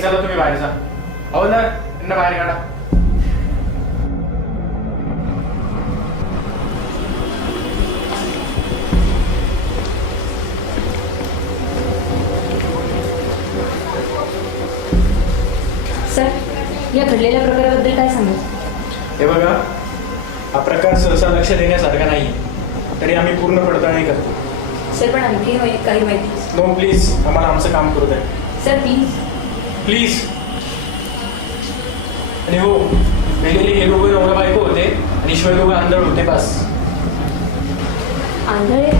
चला तुम्ही बाहेर जा. हो ना, त्यांना बाहेर काढा. सर, या घडलेल्या प्रकाराबद्दल काय सांगू? हे बघा, हा प्रकार सहसा लक्ष देण्यासारखा नाही, तरी आम्ही पूर्ण पडताळणी करतो. सर, पण आणखी काही माहिती? नो प्लीज, आम्हाला आमचं काम करू द्या. Sir please. प्लीज. आणि हो, मेलेले हे दोघं नवरा बायको होते आणि शिवाय दोघं आंधळ होते बस. आंधळे?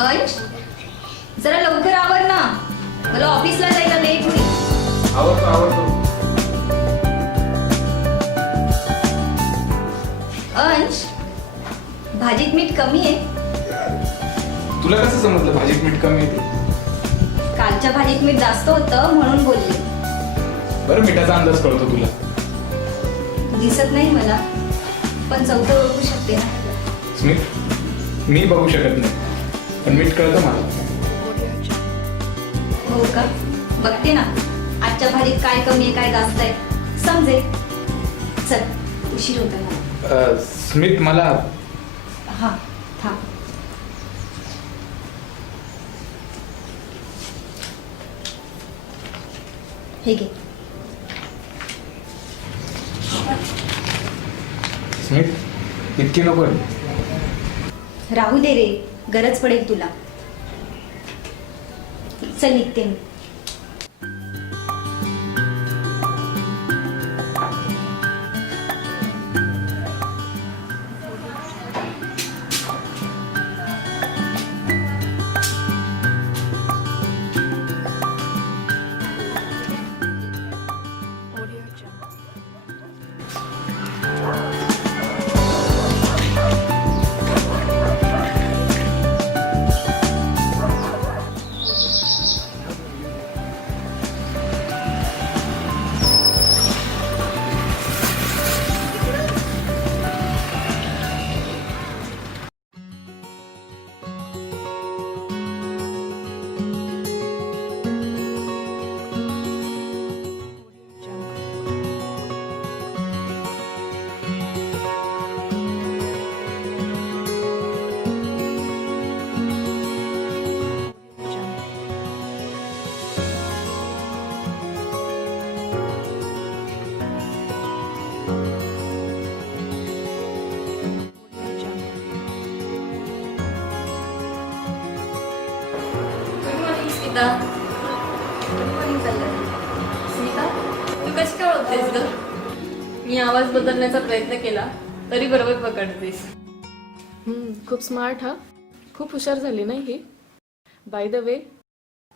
अंश, जरा लवकर आवर ना, मला ऑफिसला जायला लेट होईल. आवडतो. अंश, भाजीत मीठ कमी आहे. तुला कसं समजलं भाजीत मीठ कमी येते? कालच्या भाजीत मीठ जास्त होतं म्हणून बोलले. बरं, मिठाचा अंदाज कळतो तुला. दिसत नाही मला, पण चौथं ओळखू शकते ना. स्मित, मी बघू शकत नाही, पण मीठ कळतं मला. हो का? बघते ना, आजच्या भाजीत काय कमी आहे काय जास्त आहे समजेल. चल, उशीर होता मला. स्मित, मला हा, थांब. हे घे. स्मित, इतकी नको. राहू दे रे, गरज पडेल तुला. चल, निघते मी. स्मिता, स्मिता, तू कशी काय ओळखतेस ग? मी आवाज बदलण्याचा प्रयत्न केला तरी बरोबर पकडतेस. खूप स्मार्ट. हा, खूप हुशार झाली नाही ही. बाय द वे,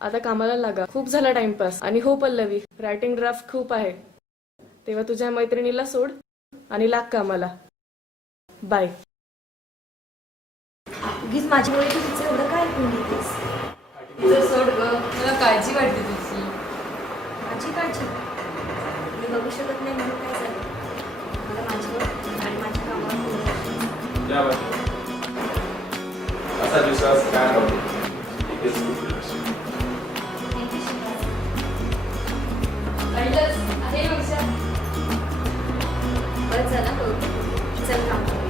आता कामाला लागा. खूप झाला टाइमपास. आणि हो पल्लवी, रायटिंग ड्राफ्ट खूप आहे, तेव्हा तुझ्या मैत्रिणीला सोड आणि लाग कामाला. बाय. उगीच माझ्यामुळे तू तिचं एवढं काय ऐकून घेतेस? तुझं सोड ग, मला काळजी वाटते तुझी. माझी काळजी? मी बघू शकत नाही म्हणून काय झालं? मला माझ्यावर आणि माझ्या कामावर असा विश्वास काय राहतो. पाहिलंच आहे वर्षा. बरं झालं कळू. चल काम करूया.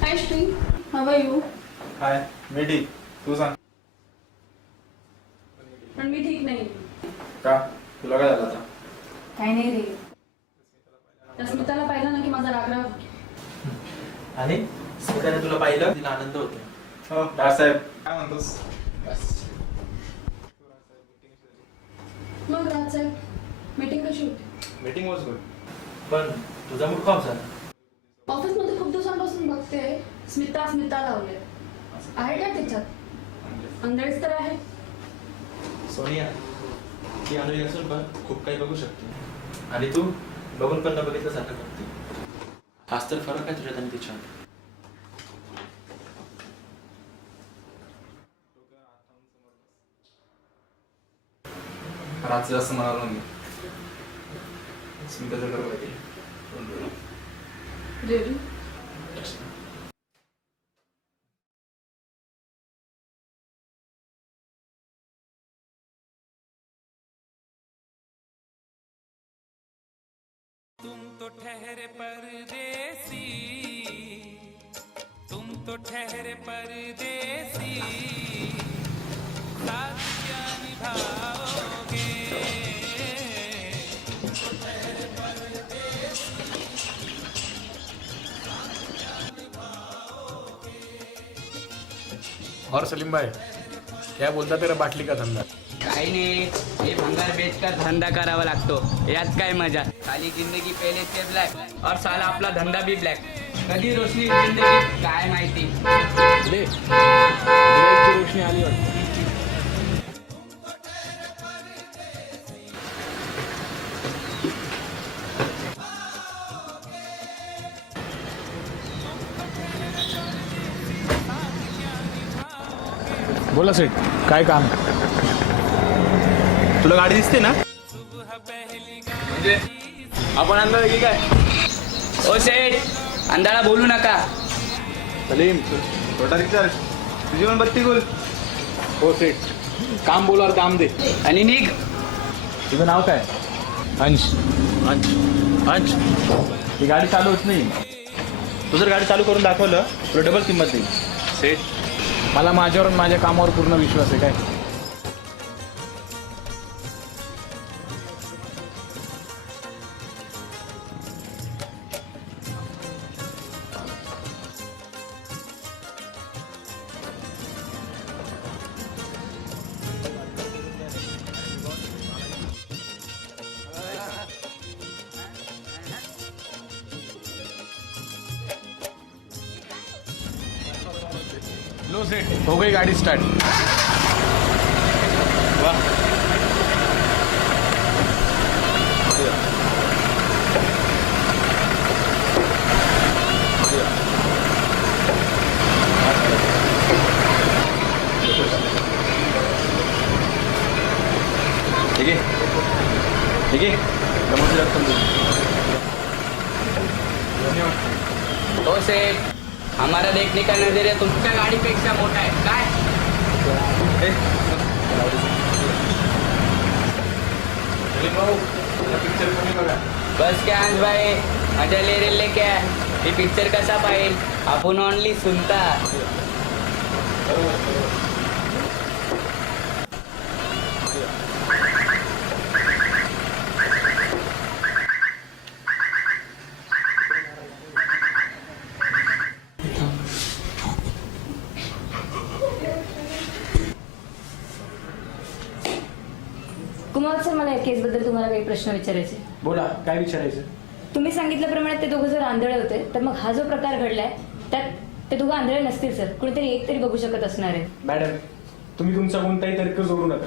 हाय श्री, हाव आर यू? हाय, मी ठीक. तू सांग. पण मी ठीक नाही. का? तुला काय झालं आता? काही नाही रे. त्या स्मिताला पाहिलं ना की माझा रागराग आणि स्मिताने तुला पाहिलं तिला आनंद होतो. हो राजसाहेब काय म्हणतोस? मग राजसाहेब मीटिंग कशी होती? Meeting was good. पण तुझा मूड ऑफ झाला. ऑफिसमध्ये खूप दिवसांपासून बघते स्मिता स्मिता लावले. आहे का त्याच्यात? अंधळीच तर आहे. सोनिया ती अनुभवी असून पण खूप काही बघू शकते. आणि तू बघून पण न बघितल्यासारखं करते. हाच तर फरक आहे तुझ्यात आणि तिच्यात. रात्री जास्त म्हणाल नाही. स्मिताचं बरोबर आहे. Really? तुम तो ठहरे परदेसी, तुम तो ठहरे परदेसी, साथ क्या निभाओगे? और सलीम भाई क्या बोलता तेरा बाटली का धंदा? काही नाही, हे भंगार बेचकर धंदा करावा लागतो. यात काय मजा. साली जिंदगी पहिले से ब्लॅक और साला आपला धंदा भी ब्लॅक. कधी रोशनी जिंदगी काय माहिती. ले गिराईकची रोशनी आली वाटतं. बोला सेठ काय काम? तुला गाडी दिसते ना? म्हणजे आपण आणलं की काय? ओ सेठ, अंधाळा बोलू नका. सलीम छोटा रिचार्ज तुझी पण बत्ती बोल. हो सेठ काम बोला काम दे. आणि निघ. तुझं नाव काय? अंश. अंश अंश ही गाडी चालू होत नाही. तू जर गाडी चालू करून दाखवलं तुला डबल किंमत देईल. सेठ मला माझ्यावर आणि माझ्या कामावर पूर्ण विश्वास आहे. काय लो सेठ हो गई गाड़ी स्टार्ट. वाह ठीक आहे ठीक आहे. कमवते रक्कम देऊ. धन्यवाद. ओ सेठ, हमारा देखने का नजरिया तुमच्या गाडीपेक्षा मोठा आहे. काय? पिक्चर कोणी बघा. बस क्या अंश भाई, मजा ले रे क्या. हे पिक्चर कसा पाहिजे? आपण ऑनली सुनता. कुमार सर, मला या केसबद्दल तुम्हाला काही प्रश्न विचारायचे. बोला काय विचारायचं? तुम्ही सांगितल्याप्रमाणे ते दोघं जर आंधळे होते तर मग हा जो प्रकार घडलाय त्यात ते दोघं आंधळे नसतील सर. कुणीतरी एक तरी बघू शकत असणार आहे. मॅडम तुम्ही तुमचा कोणताही तर्क जोडू नका.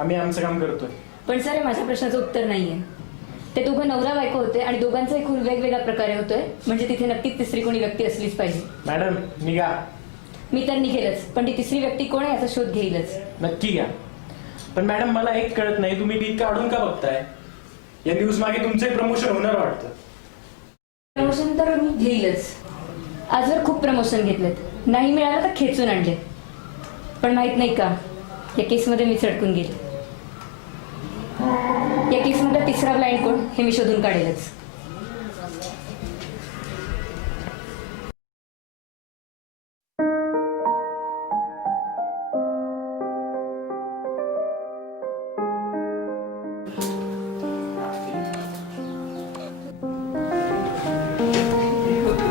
आम्ही आमचं काम करतोय. पण सर, हे माझ्या प्रश्नाचं उत्तर नाहीये. ते दोघं नवरा बायको होते आणि दोघांचाही खून वेगवेगळ्या प्रकारे होतोय. म्हणजे तिथे नक्कीच तिसरी कोणी व्यक्ती असलीच पाहिजे. मॅडम निघा. मी तर निघेलच, पण ती तिसरी व्यक्ती कोण आहे याचा शोध घेईलच. नक्की घ्या. पण मॅडम मला एक कळत नाही तुम्ही नीट काढून का बघताय? या न्यूज मागे तुमचे प्रमोशन होणार वाटतं. प्रमोशन तर मी घेईलच. आजवर खूप प्रमोशन घेतलेत. नाही मिळालं तर खेचून आणले. पण माहित नाही का, या केसमध्ये मी चडकून गेले. या केसमध्ये तिसरा ब्लाइंड कोण हे मी शोधून काढेलच.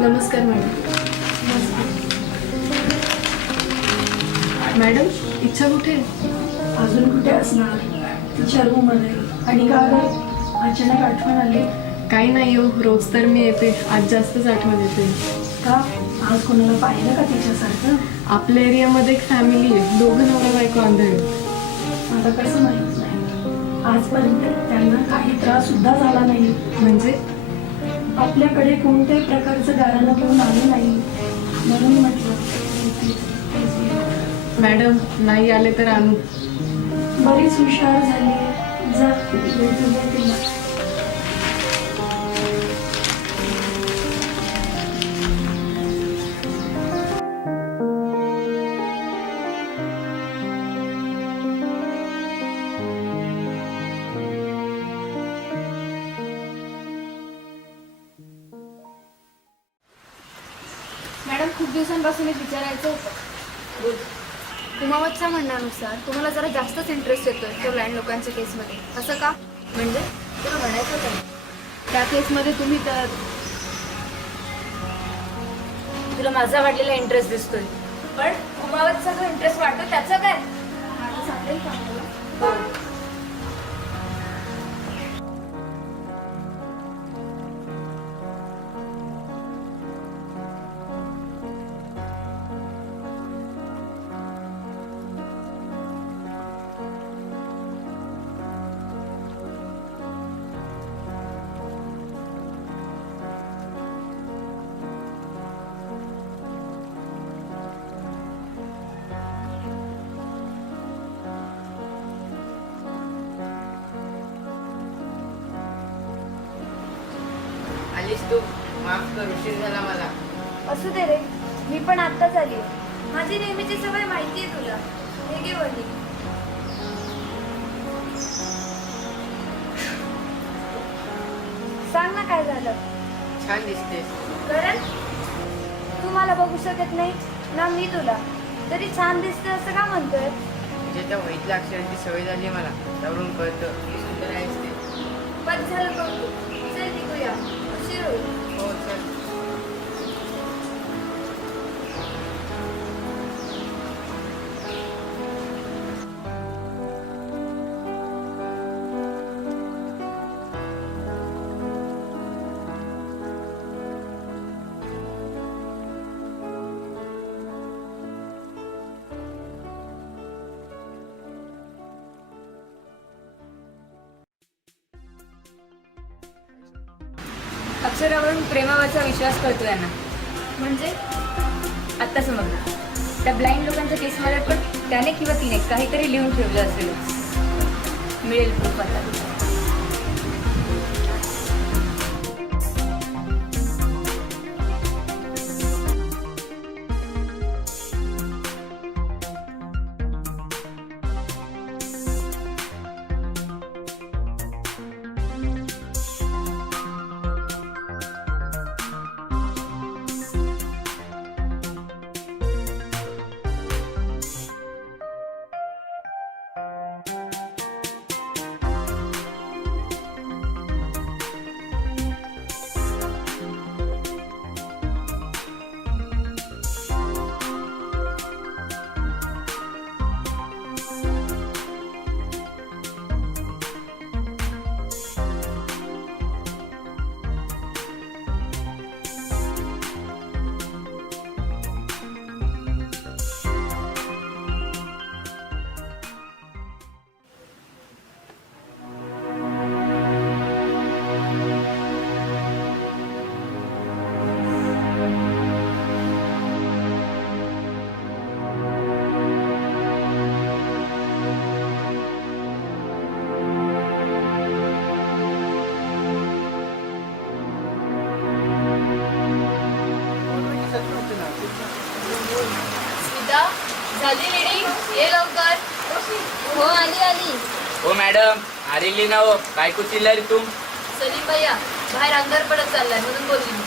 नमस्कार मॅडम. मॅडम, इच्छा कुठे आहे? अजून कुठे असणार? तिच्या रूममध्ये. आणि का गं? अचानक आठवण आली काही नाही हो, रोज तर मी येते, आज जास्तच आठवण येते. का? आज कोणाला पाहिलं का तिच्यासारखं? आपल्या एरियामध्ये एक फॅमिली आहे, दोघं नवरा बायको आंधळे. मला कसं माहित नाही. आजपर्यंत त्यांना काही त्रास सुद्धा झाला नाही. म्हणजे आपल्याकडे कोणत्याही प्रकारचं गाराणं घेऊन आलं नाही, म्हणून म्हटलं. मॅडम, नाही आले तर आणू. बरीच हुशार झाली. जा भेटू दे तिला. मॅडम, खूप दिवसांपासून एक विचारायचं होतं. कुमावतच्या म्हणण्यानुसार तुम्हाला जरा जास्तच इंटरेस्ट येतोय त्या ब्लाइंड लोकांच्या केसमध्ये. असं का? म्हणजे तुला म्हणायचं काय? त्या केसमध्ये तुम्ही तर तुला माझा वाढलेला इंटरेस्ट दिसतोय, पण कुमावतचा जो इंटरेस्ट वाटतो त्याचं काय? मला सांगेल का मला? आलीस तू, माफ कर, उशीर झाला मला. असू दे रे, मी पण आत्ताच आली. माझी नेहमीची सवय माहिती आहे तुला. हे घे वही. सांग ना काय झालं. छान दिसतेस. कारण तू मला बघू शकत नाही ना मी तुला, तरी छान दिसते असं का म्हणतोय? तुझ्या त्या वहीतल्या अक्षरांची सवय झाली मला, त्यावरून कळतं की सुंदर आहेस ते. बस झालं कौतुक. चल निघूया, उशीर होईल. हो चल. अक्षरावरून प्रेमावरचा विश्वास करतो यांना. म्हणजे आत्ता समजलं. त्या ब्लाइंड लोकांच्या केसमध्ये पण त्याने किंवा तिने काहीतरी लिहून ठेवलं असेल. मिळेल प्रूफ आता. स्मिता, झाली रेडी? ये लवकर. हो आली आली. हो मॅडम, आलेली ना हो, काय कुचिल्ला रे तू? सलीम भैया बाहेर अंधार पडत चाललाय म्हणून बोलली मी.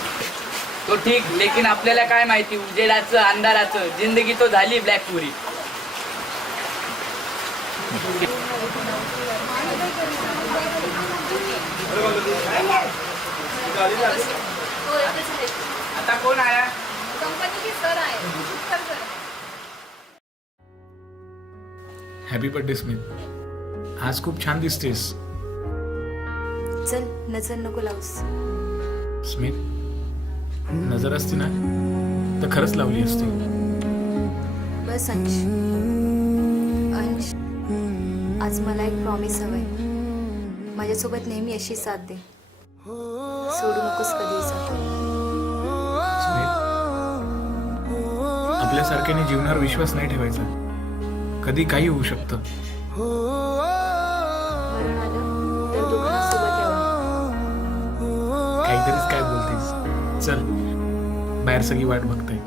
तो ठीक, लेकिन आपल्याला काय माहिती उजेडाचं अंधाराचं, जिंदगी तो झाली ब्लॅक पुरी. हो येतेच आहे. आता कोण आया? कंपनीचे सर आहे सर सर हॅपी बर्थडे स्मित. आज खूप छान दिसतेस. चल नजर नको लावूस. स्मित, नजर असती ना तर खरंच लावली असती. बस अंश. अंश, आज मला एक प्रॉमिस हवंय. माझ्यासोबत नेहमी अशी साथ दे. सोडू नकोस कधी साथ. स्मित, आपल्यासारख्याने जीवनावर विश्वास नाही ठेवायचा. कधी काही होऊ शकतं. मरण आलं तर दुकानासोबत यावं. काहीतरीच काय बोलतेस. चल, बाहेर सगळी वाट बघताय.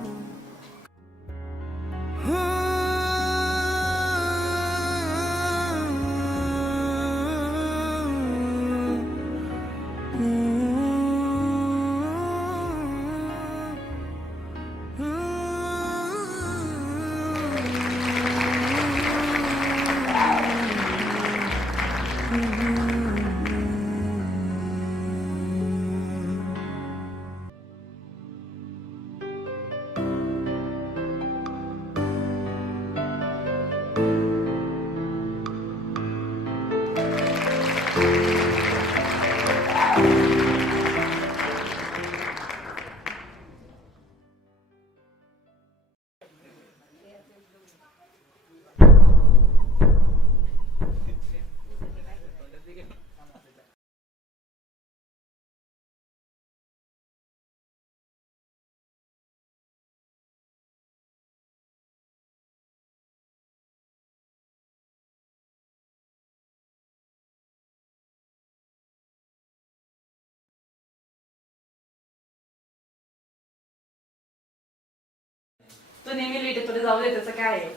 तो नेहमी लेट येतो रे, जाऊ दे त्याचं काय आहे.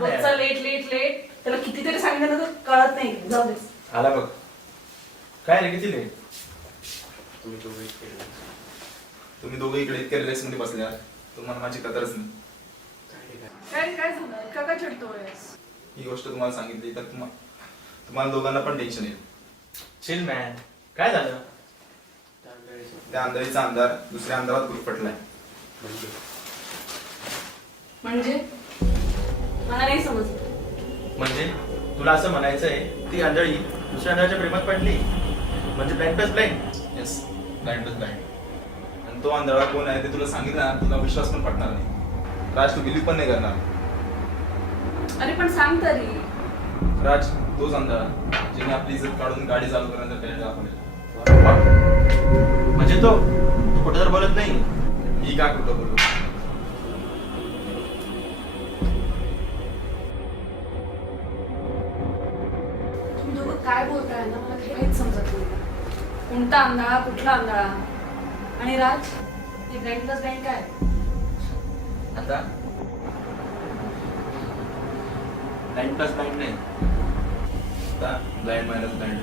रोजचा लेट लेट लेट त्याला कितीतरी सांगितलं तर कळत नाही. जाऊ दे. आला बघ. काय रे किती लेट? तुम्ही दोघं इकडे इतक्या रिलॅक्स मध्ये बसल्या, तुम्हाला माझी कदरच नाही. काय काय झालं? का काय चिडतोय? ही गोष्ट तुम्हाला सांगितली तर तुम्हाला दोघांना पण टेन्शन येईल. चिल मॅन, काय झालं? त्या अंधारीचा आमदार दुसऱ्या आमदारात गुरफटलाय. म्हणजे मला नाही समजलं. म्हणजे तुला असं म्हणायचंय ती आंधळी दुसऱ्या आंधळ्याच्या प्रेमात पडली म्हणजे blind plus blind. Yes, blind plus blind. आणि तो आंधळा कोण आहे ते तुला सांगितलं ना, तुला विश्वास पण पटणार नाही. राज, तू बिलीव्ह पण नाही करणार. अरे पण सांग तरी. राज तोच आंधळा जिने आपली इज्जत काढून गाडी चालू करण्याचा प्रयत्न दाखवले. म्हणजे तो कुठं तर बोलत नाही. मी का कुठं बोलू? तुम्ही दोघं काय बोलताय ना, मला काहीच समजत नाही. कोणता आंधळा, कुठला आंधळा? आणि राज, ते ब्लाइंड प्लस ब्लाइंड काय? आता ब्लाइंड प्लस ब्लाइंड नाही, आता ब्लाइंड मायनस ब्लाइंड.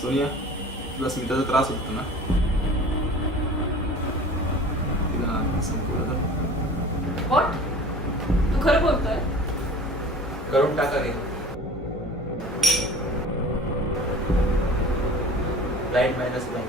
सोनिया, तुला स्मिताचा त्रास होतो ना? तिला संपूर्ण व्हॉट? तू खरं बोलतोय? करून टाका रे. Blind minus blind.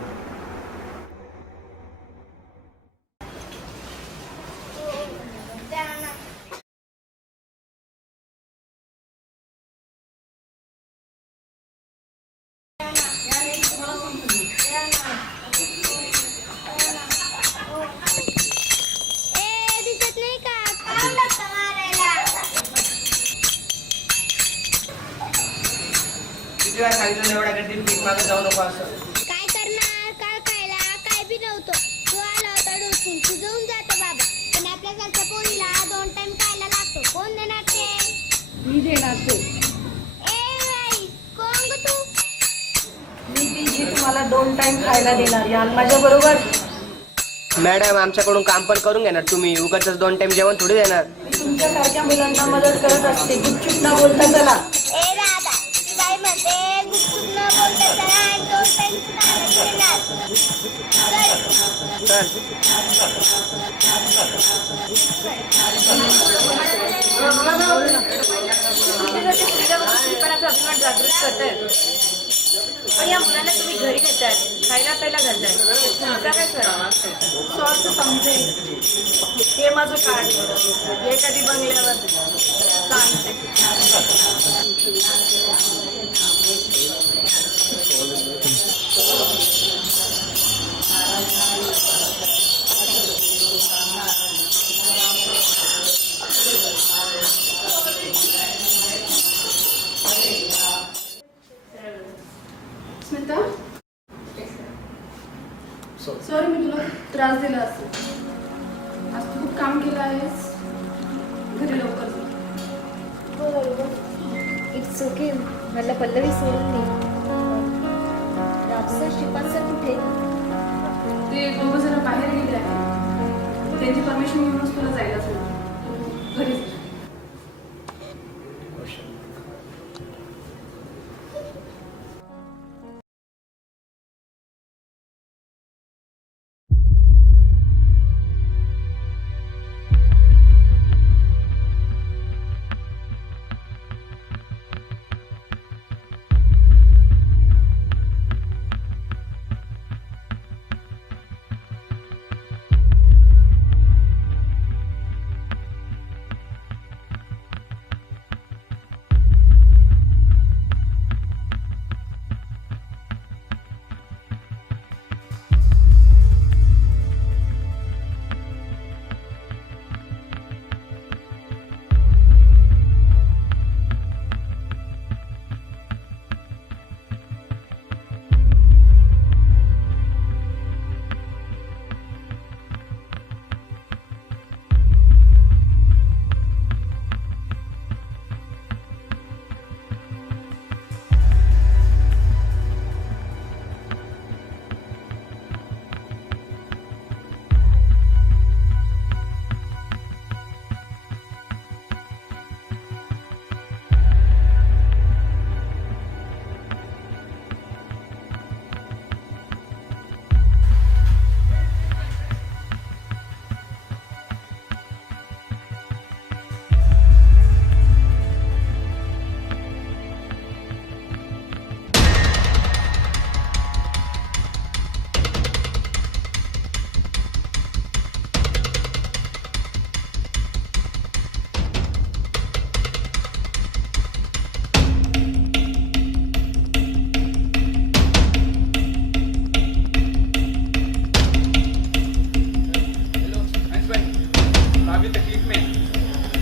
किती वेळा सांगितलं एवढ्या कधी पीक मागे जाऊ नको असं. काय करणार, काय खायला काय बी नव्हतं. तू आला होता डोसून, तू जाऊन जातो बाबा. पण आपल्यासारख्या पोरीला 2 टाइम खायला लागतो. कोण देणार ते? मी देणार ते. ए बाई, कोण ग तू? मी ती जी तुम्हाला 2 टाइम खायला देणार. याल माझ्या बरोबर. मॅडम, आमच्याकडून काम पण करून घेणार तुम्ही. उगाच 2 टाइम जेवण थोडी देणार. मी तुमच्यासारख्या मुलांना मदत करत असते. गुपचूप न बोलता चला. ए दादा, ती बाई म्हणते गुपचूप न बोलता चला आणि 2 टाइम खायला देणार. तुम्ही जर ते स्त्रीला बघून स्त्रीपणाचा अभिमान जागृत करता येतो. पण या मुलांना तुम्ही घरी नेताय, खायला प्यायला घालताय, तुमचा काय खरा? स्वार्थ समजेल. हे माझं कार्ड, हे कधी बंगल्यावर सांगते. स्मिता, सॉरी मी तुला त्रास दिला असेल. आज तू खूप काम केलं आहेस. घरी लवकर जा. बरोबर, इट्स ओके. मला पल्लवी सोडून दे. राजसर श्रीपाद सर कुठे? ते दोघं जरा बाहेर गेले आहे. त्यांची परमिशन घेऊनच तुला जायला सोडून घरी जा.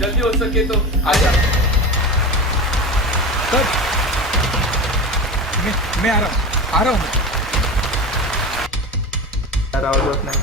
जल्दी हो सके तो आजा. सर मैं आ रहा हूँ. आवाज होत नाही.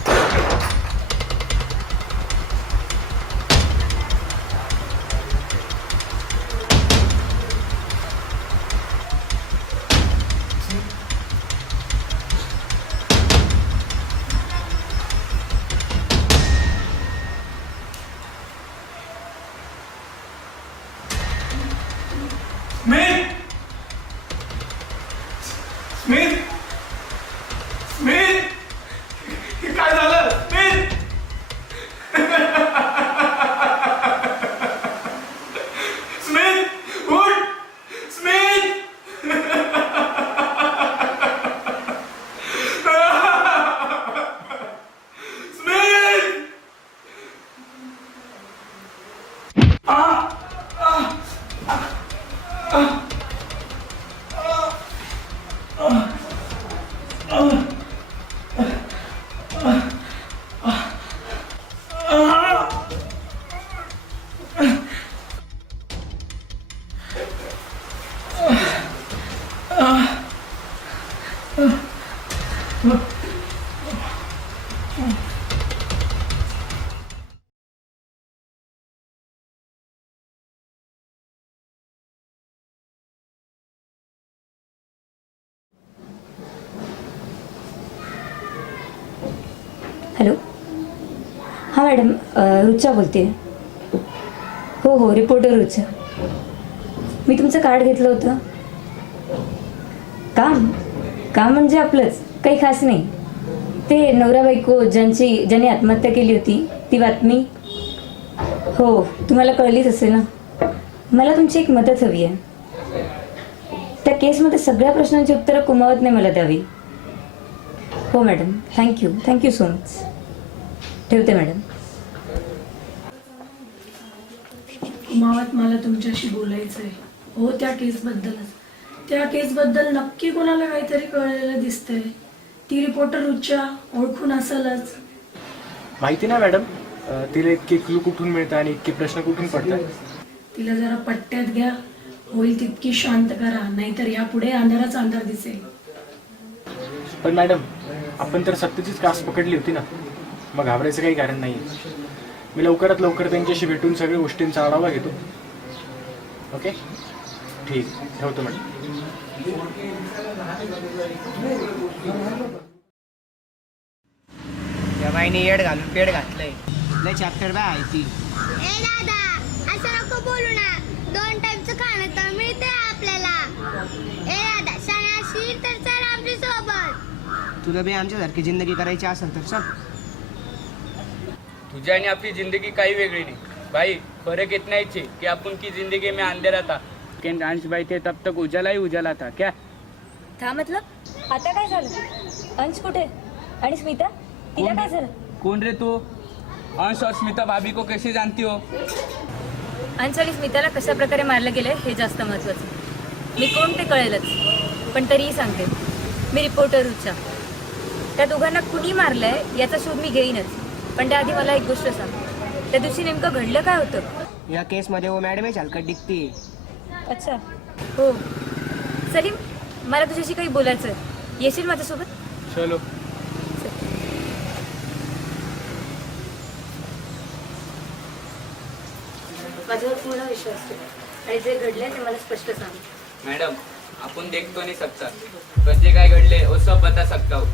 स्मित, स्मित, काय झालं? स्मित, स्मित, उठ, स्मित. हॅलो, हां मॅडम, रुचा बोलते. हो रिपोर्टर रुचा. मी तुमचं कार्ड घेतलं होतं. काम म्हणजे आपलंच, काही खास नाही. ते नवरा बायको ज्याने आत्महत्या केली होती ती बातमी. हो, तुम्हाला कळलीच असेल ना. मला तुमची एक मदत हवी आहे. त्या केसमध्ये सगळ्या प्रश्नांची उत्तरं कुमावतने मला द्यावी. हो मॅडम, थँक्यू सो मच. ठेवते मॅडम. कुमावत, मला तुमच्याशी बोलायचं आहे. हो, त्या केसबद्दलच. त्या केसबद्दल नक्की कोणाला काहीतरी कळलेलं दिसतंय. ती रिपोर्टर रुचा ओळखून असालच. माहिती ना मॅडम, तिला इतके क्लू कुठून मिळतात आणि इतके प्रश्न कुठून पडतात. तिला जरा पट्ट्यात घ्या. होईल तितकी शांत करा, नाहीतर यापुढे अंधाराच अंधार दिसेल. पण मॅडम, आपण तर सत्तेचीच कास पकडली होती ना, मग घाबरायचं काही कारण नाही. मी लवकरात लवकर त्यांच्याशी भेटून सगळ्या गोष्टींचा आढावा घेतो. ओके, ठीक, ठेवतो मॅडम. या बाईने येड घालून पेड घातलंय. लय चॅप्टर बाय आहे ती. ए दादा, असं नको बोलू ना. 2 टाइमचं खाणं तर मिळते आपल्याला. ए दादा, शाळा असशील तर चल आमच्या सोबत. तुला बी आमच्यासारखी जिंदगी करायची असेल तर चल. तुझी आणि आपली जिंदगी काही वेगळी नाही भाई. फरक इतना ही है कि अपन की जिंदगी में अंधेरा था, लेकिन अंश भाई थे तब तक उजाला ही उजाला था. क्या था मतलब? आता काय झालं? अंश कुठे आणि स्मिता, तिला काय झालं? कौन रे तू? अंश और स्मिता भाभी को कैसे जानती हो? अंश आणि स्मिताला कशा प्रकारे मारलं गेलंय हे जास्त महत्वाचं. मी कोण ते कळेलच, पण तरीही सांगते, मी रिपोर्टर रुचा. त्या दोघांना कुणी मारलंय याचा शोध मी घेईनच. पण त्याआधी मला एक गोष्ट सांग, त्या दिवशी नेमकं घडलं काय होतं? या केस मध्ये वो मॅडम हलकट दिखती. अच्छा, हो. सलीम, मला तुझ्याशी काही बोलायचं आहे. येशील माझ्यासोबत? चलो. माझ्यावर पूर्ण विश्वास ठेव आणि जे घडलंय ते मला स्पष्ट सांग. मैडम, अपन देख तो नहीं सकता, पर जे काय घडले वो सब बता सकता हूँ.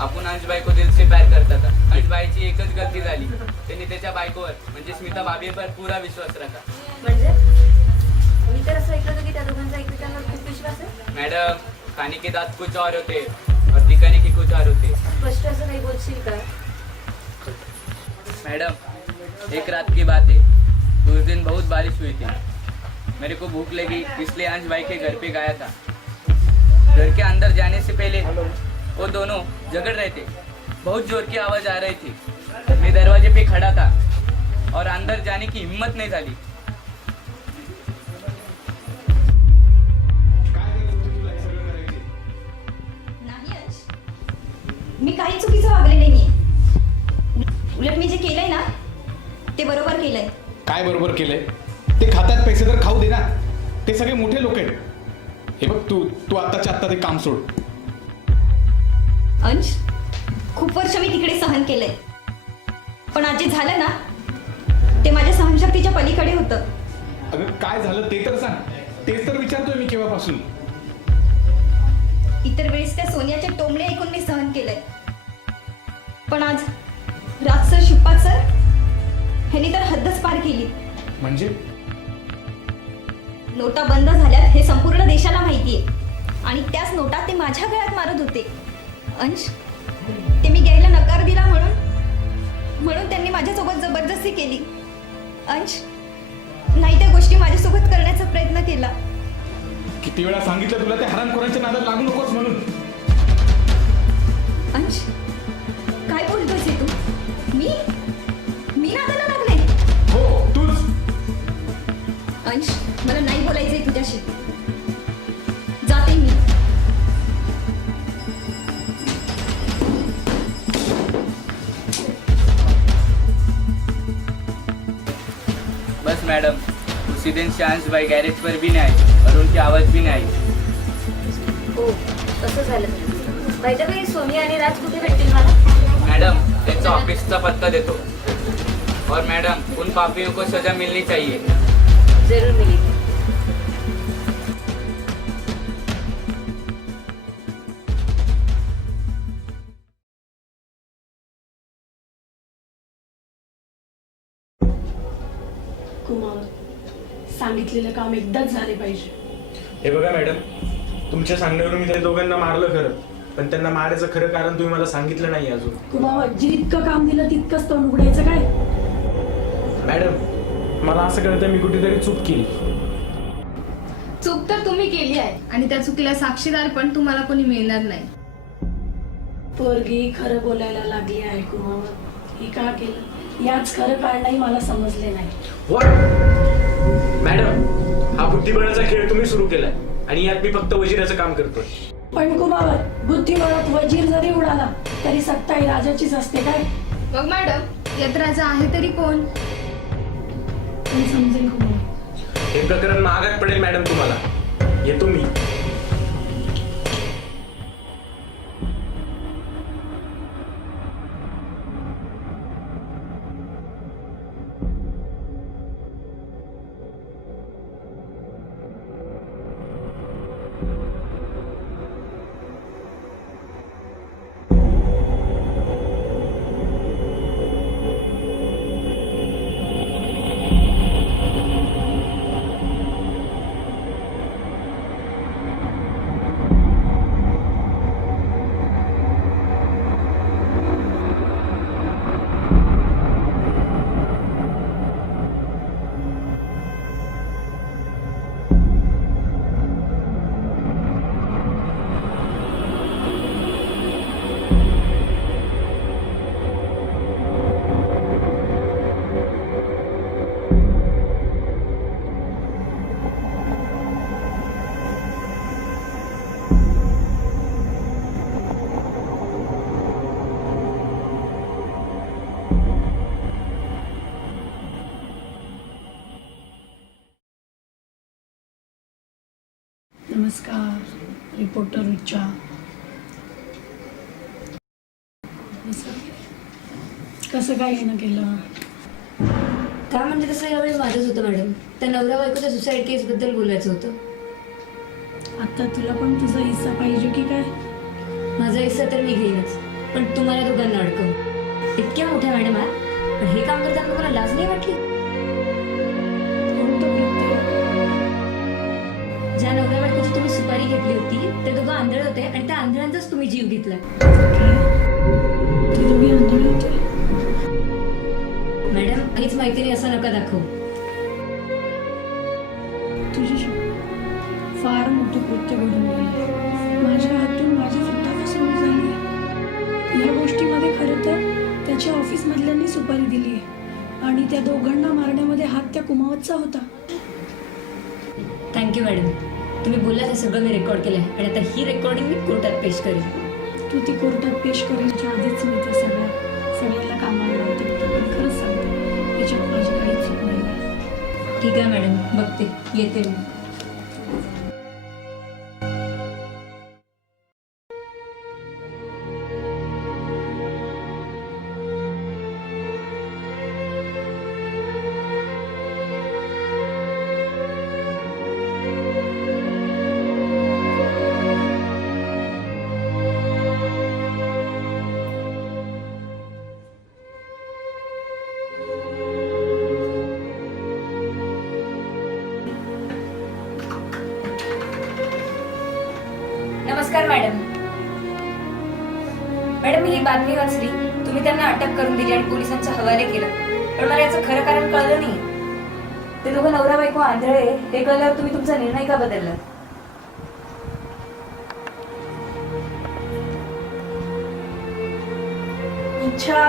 आपण अंशबाई को दिल से प्यार करता था. अंशबाईची एकच गलती झाली, त्यांनी त्याच्या बायकोवर म्हणजे स्मिता भाभीवर पूरा विश्वास रखा. म्हणजे मी तर असं ऐकलं होतं की त्या दोघांचा एकमेकांवर खूप विश्वास आहे. मैडम, खाने के दांत कुछ और होते और दिखाने के कुछ और होते. स्पष्ट असं काही बोलशील का? मैडम, एक रात की बात है. उस दिन बहुत बारिश हुई थी. मेरे को भूख लगी, इसलिए अंश भाई के घर पे गया था. घर के अंदर जाने से पहले वो दोनों झगड़ रहे थे. बहुत जोर की आवाज आ रही थी. मैं दरवाजे पे खड़ा था और अंदर जाने की हिम्मत नहीं झाली. नाही अंश, मी काही चुकीचं वागले नाहीये. उलट मी जे केलंय ना ते बरोबर केलंय. काय बरोबर केलंय? ते खातात पैसे तर खाऊ दे ना. ते सगळे मोठे लोक आहेत. हे बघ, तू आत्ताच्या आत्ता ते काम सोड. अंश, खूप वर्ष मी तिकडे सहन केलंय, पण आज जे झालं ना ते माझ्या सहनशक्तीच्या पलीकडे होतं. अगं, काय झालं ते तर सांग. तेच तर विचारतोय मी केव्हापासून. इतर वेळेस त्या सोनियाचे टोमणे ऐकून मी सहन केलंय, पण आज राज सर, शिप्पात सर ह्यांनी तर हद्दच पार केली. म्हणजे नोटा बंद झाल्यात हे संपूर्ण देशाला माहितीये, आणि त्याच नोटा ते माझ्या गळ्यात मारत होते. अंश, ते मी घ्यायला नकार दिला म्हणून त्यांनी माझ्यासोबत जबरदस्ती केली. अंश, नाही त्या गोष्टी माझ्यासोबत करण्याचा प्रयत्न केला. किती वेळा सांगितलं तुला ते हरामखोरांच्या नादात लागू नकोस म्हणून. अंश, काय बोलतोस हे तू? मी नादाला लागले? हो, तूच. अंश, मला नाही बोलायचंय तुझ्याशी. जाते मी. बस मैडम, उसी दिन से अंश भाई गैरेज पर भी नहीं आए और उनकी आवाज भी नहीं आई. हो, तसं झालं. बाय द वे, सोनिया आणि राज कुठे भेटतील मला? मैडम, त्यांचा ऑफिसचा पत्ता देतो. और मैडम, उन पापियों को सजा मिलनी चाहिए. जरूर मिळेल. कुमावत, सांगितलेलं काम एकदाच झाले पाहिजे. हे बघा मॅडम, तुमच्या सांगण्यावरून मी त्या दोघांना मारलं खरं, पण त्यांना मारायचं खरं कारण तुम्ही मला सांगितलं नाही अजून. कुमावत, जितकं काम दिलं तितकंच तोंड उघडायचं काय? मॅडम, मला असं कळतं मी कुठेतरी चूक केली. चूक तर तुम्ही मी केली आहे आणि त्या चुकीला साक्षीदार पण तुम्हाला कोणी मिळणार नाही. पोरगी खरं बोलायला लागली आहे कुमावत. हे का केलं याच खरं कारणही मला समजले नाही. मॅडम, हा बुद्धिबळाचा खेळ तुम्ही सुरू केलाय आणि यात मी फक्त वजिराचं काम करतोय. पण कुमावत, बुद्धिबळात वजीर जरी उडाला तरी सत्ता ही राजाचीच असते काय? मग मॅडम यात राजा आहे तरी कोण? पण समजेल कुमावत. हे प्रकरण महागात पडेल मॅडम तुम्हाला. येतो मी. नमस्कार, रिपोर्टर रुचा. कसं काय येणं केलं? का म्हणजे तसं यावेळी माझंच होतं मॅडम. त्या नवरा बायकोच्या सुसाईड केसबद्दल बोलायचं होतं. आता तुला पण तुझा हिस्सा पाहिजे की काय? माझा हिस्सा तर मी घेईनच, पण तुम्हाला दोघांना अडकव. इतक्या मोठ्या मॅडम आहात, पण हे काम करताना तुम्हाला लाज नाही वाटली? कोणतं कृत्य? ज्या नवरा बायकोची तुम्ही सुपारी घेतली होती ते दोघं आंधळ होते आणि त्या आंधळांचाच तुम्ही जीव घेतला. ते दोघे आंधळे होते? मॅडम, काहीच माहिती नाही असं नका दाखवू. तुझी फार मोठं कृत्य घडून गेलं. माझ्या हातून माझी सुद्धा फसवणूक झाली. या गोष्टीमध्ये खरं तर त्याच्या ऑफिसमधल्यांनी सुपारी दिली आहे आणि त्या दोघांना मारण्यामध्ये हात त्या कुमावतचा होता. Thank you madam. तुम्ही बोलला ते सगळं मी रेकॉर्ड केलं आहे आणि आता ही रेकॉर्डिंग मी कोर्टात पेश करेन. तू ती कोर्टात पेश करायच्या आधीच मी ते सगळ्याला कामाला लावते. पण खरंच सांगते, याच्यात माझी काहीच चूक नाही. ठीक आहे मॅडम, बघते, येते मी. नमस्कार मॅडम. मॅडम, मी ही बातमी वाचली. तुम्ही त्यांना अटक करून दिली आणि पोलिसांच्या हवाले केलं, पण मला याचं खरं कारण कळलं नाही. ते दोघं नवरा बायको आंधळे हे कळल्यावर तुम्ही तुमचा निर्णय का बदलला? अच्छा,